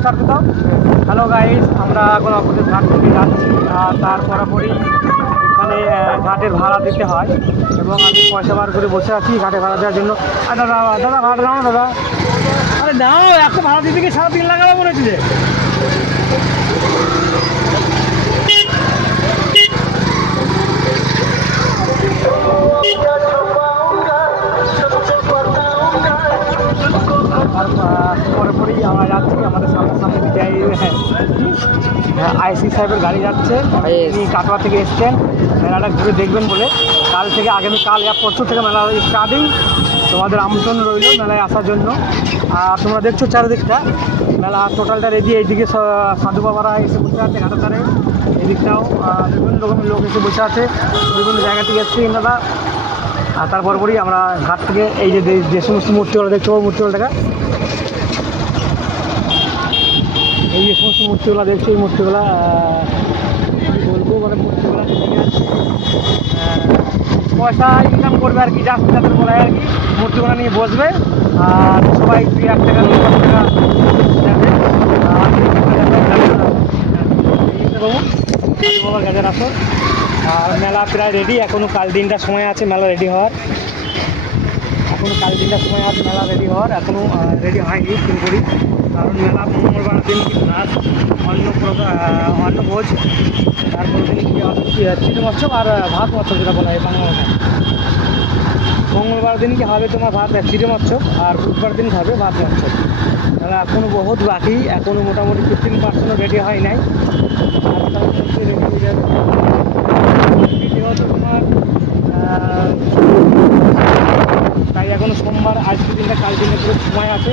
Start দাও hello guys আমরা এখন অপোজিট ঘাট থেকে যাচ্ছি, আর তার পরাপরই এখানে ঘাটের ভাড়া দিতে হয় এবং আমি পয়সা বার করে বসে আছি ঘাটে ভাড়া দেওয়ার জন্য। আর দাদা দাদা, ভাড়া দাও দাদা। আরে দাও, এত ভাড়া দিতে গিয়ে সারা দিন লাগাবো বলেছি আইসি সাহেবের গাড়ি যাচ্ছে। তিনি কাটোয়া থেকে এসছেন। মেলাটা ঘুরে দেখবেন বলে। কাল থেকে আগামী কাল এক পরশু থেকে মেলা স্টার্টিং তোমাদের আমন্ত্রণ রইল মেলায় আসার জন্য। আর তোমরা দেখছ চারিদিকটা। মেলা টোটালটা রেডি এইদিকে সাধু বাবারা এসে বসে আছে ঘাটের ধারে এদিকটাও বিভিন্ন রকমের লোক এসে বসে আছে। বিভিন্ন জায়গা থেকে এসছি দাদা আর তারপর পরই আমরা ঘাট থেকে এই যে যে- যে সমস্ত মূর্তিগুলো দেখছ মূর্তিগুলো দেখা এই যে সমস্ত মূর্তিগুলো দেখছি, এই মূর্তিগুলো বলব মানে মূর্তিগুলা পয়সা ইনকাম করবে আর কি যাচ্ছে তাদের বলে আর কি। মূর্তিগুলো নিয়ে বসবে, আর সবাই দুই এক টাকা দুই টাকা যে বাবার আর মেলা প্রায় রেডি এখনও কাল দিনটা সময় আছে, মেলা রেডি হওয়ার। এখনও কাল দিনটা সময় আছে মেলা রেডি হওয়ার এখনও রেডি হয়নি পুরোপুরি কারণ মেলা মঙ্গলবার দিন নাচ অন্ন অন্ন ভোজ, তারপরে দিন কি চিড়ে মৎসব আর ভাত মৎসব যেটা বলা হয় বাংলা ভাষায়। মঙ্গলবার দিন কি হবে তোমার ভাত চিড়ে মৎসব আর বুধবার দিন হবে ভাত মৎসব তাহলে এখনও বহুত বাকি এখনও মোটামুটি ফিফটিন পার্সেন্টও রেডি হয় নাই। রেডি হয়ে যাবে। তোমার তাই এখনও সোমবার আজকের দিনটা কাল দিনে পুরো সময় আছে।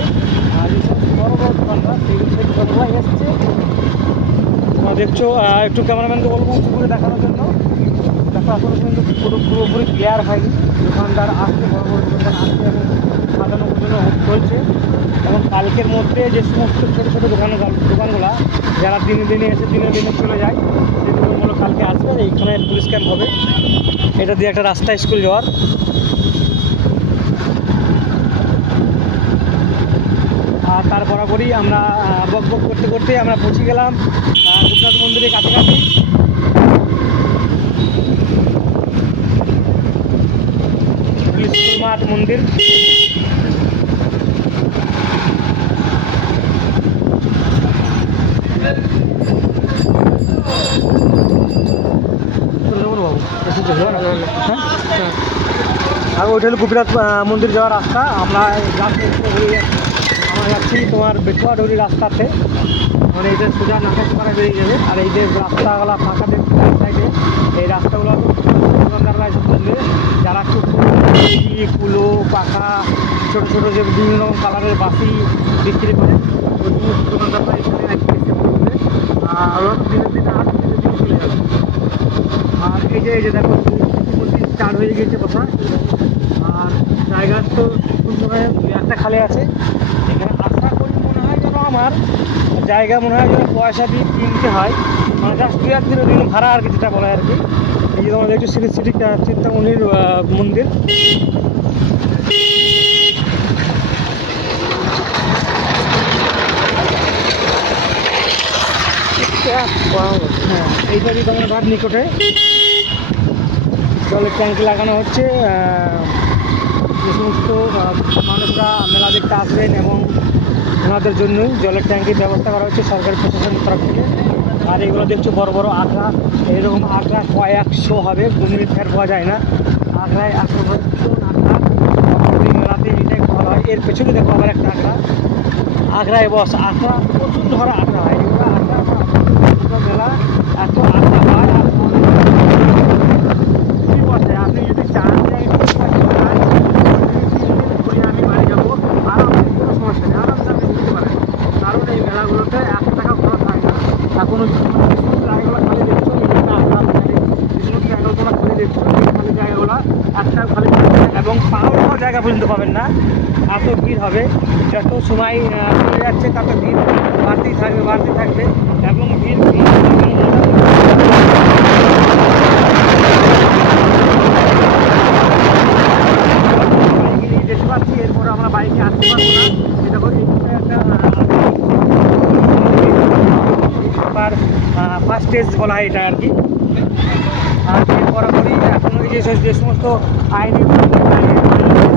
আর এই সব বড় বড় দোকানরা সেইগুলো সেই দোকানগুলো এসছে দেখছ একটু ক্যামেরাম্যানকে বলব উঁচু করে দেখানোর জন্য। দেখো, এখনও কিন্তু পুরো পুরোপুরি ক্লিয়ার হয়নি। দোকানদার আসছে বড় বড় দোকান আসছে এবং সাজানো জন্য চলছে। এবং কালকের মধ্যে যে সমস্ত ছোটো ছোটো দোকান দোকানগুলো, যারা দিনে দিনে এসে দিনে দিনে চলে যায় সেই দোকানগুলো কালকে আসবে। এইখানে পুলিশ ক্যাম্প হবে। এটা দিয়ে একটা রাস্তা স্কুল যাওয়ার। তার বরাবরই আমরা বক বক করতে করতে আমরা পৌঁছে গেলাম আহ, রূপনাথ মন্দিরের কাছাকাছি। মাঠ মন্দির। এসেছে হ্যাঁ। আর ওইটা হলো গোপীনাথ মন্দির যাওয়ার রাস্তা। আমরা যাচ্ছি যাচ্ছি তোমার বেটুয়াডুরি রাস্তাতে। মানে এটা সোজা নাকাশ করা বেরিয়ে যাবে। আর এই যে রাস্তাগুলো ফাঁকা সাইডে এই রাস্তাগুলো দোকানদাররা এসে তুলবে যারা চুক্তি কুলো পাখা ছোটো ছোটো যে বিভিন্ন রকম কালারের বাসি বিক্রি করে, ওই দোকানদাররা এখানে আর চলে যাবে। আর এই যে এই যে দেখো স্টার্ট হয়ে গেছে কথা আর জায়গা তো সুন্দরভাবে একটা খালি আছে এখানে আশা করি মনে হয় যেন আমার জায়গা মনে হয় যেন পয়সা দিয়ে কিনতে হয়। মানে জাস্ট দু এক দিনের দিন ভাড়া আর কি যেটা বলা আর কি। এই যে তোমরা দেখছ শ্রী শ্রী চিন্তামণির মন্দির। হ্যাঁ এইটারই তোমার ঘাট নিকটে। জলের ট্যাঙ্কি লাগানো হচ্ছে যে সমস্ত মানুষরা মেলা দেখতে আসবেন এবং ওনাদের জন্যই জলের ট্যাঙ্কির ব্যবস্থা করা হচ্ছে সরকারি প্রশাসনের তরফ থেকে। আর এগুলো দেখছ বড় বড় আখড়া। এইরকম আখড়া কয়েকশো হবে গুণিয়ে ফের পাওয়া যায় না। আখড়া। এই মেলাতে এটাই ভালো হয়। এর পেছনে দেখো আবার একটা আখড়া। আখড়ায় বস, আখড়া প্রচুর ধরা আখড়া হয়। এগুলো আখড়া মেলা, এত আখড়া হয় আর কি বসে আপনি যদি চান যে আমি ঘুরে আমি বাড়ি যাব আরামসে কোনো সমস্যা নেই আরামসে আপনি ঘুরতে পারেন কারণ এই মেলাগুলোতে এক টাকা খরচ হয় না এখনও যে সমস্ত জায়গাগুলো খালি দেখছ এখানে আখড়া আছে যে সমস্ত জায়গাগুলো তোমরা খালি দেখছ এই খালি জায়গাগুলো খালি থাকবে এবং পাও জায়গা পর্যন্ত পাবেন না। এত ভিড় হবে যত সময় চলে যাচ্ছে তত ভিড় বাড়তেই থাকবে বাড়তে থাকবে এবং ভিড় আমরা বাইকে আসতে পারব না। একটা আহ, স্টেজ বলা হয় এটা আর কি। আর এখন ওই যে যে সমস্ত আইনি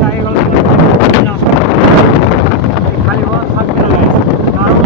জায়গাগুলো রাস্তা খালি হওয়া থাকবে না কারণ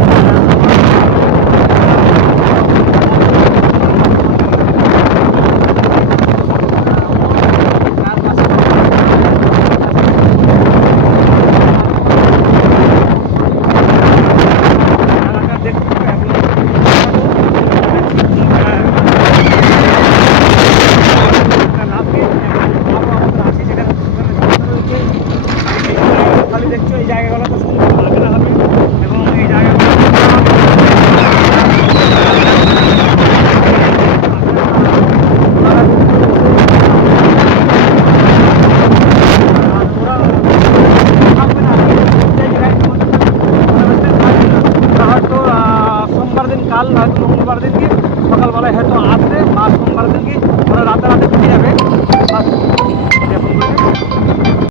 খালি দেখছ এই জায়গাগুলো তো সুন্দর আলাদা হবে এবং এই জায়গাগুলো হয়তো আহ, সোমবার দিন কাল হয়তো মঙ্গলবার দিনকে সকালবেলায় হয়তো আসবে